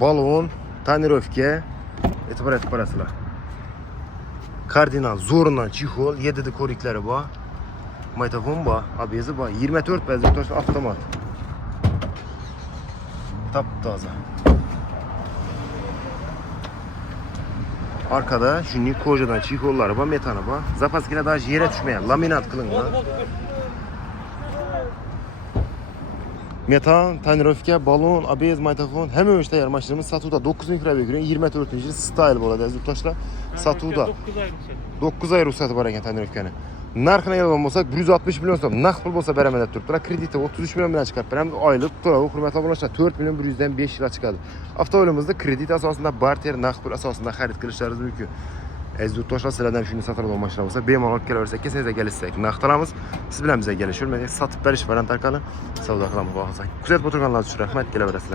balon, tonirovka, e'tibor etib qarasizlar. Kardinal zo'rundan chexol, 7 ko'riklari bor. Magnitofon bor, abezi bor, 24 bezlik tosh avtomat. Taptoza. Arkada şunun kojadan chexollari bor, metani bor. Zapaskada даже yere tushmagan, laminat qilingan. Metan, tonirovka, balon, abez, magnitofon hamma ish tayyor. Mashinamiz sotuvda 9000 kira bergan, 24-yil style bo'ladi aziz yurtdoshlar. Sotuvda 9 oy ruxsati bor ekan tonirovkani. Narxini aytgan bo'lsak 160 million so'm, naqd pul bo'lsa beraman deb turibdilar. Krediti 33 million bilan chiqarib beramiz. Oylik to'lov, hurmatli obunachilar, 4 million 100 dan 5 yilga chiqadi. Avtomobilimizda kredit asosida, barter, naqd pul asosida xarid qilishlaringiz mumkin. Aziz yurtdoshlar, sizlardan shuni sotib olgan mashina bo'lsa, bemalol olib kelaversak, kelsangiz kelishsak, naqd olamiz. Siz bilan bizga kelishib, sotib berish variant orqali savdo qilamiz, xohlasangiz. Kuzatib o'tirganlar uchun rahmat, kelaverasizlar.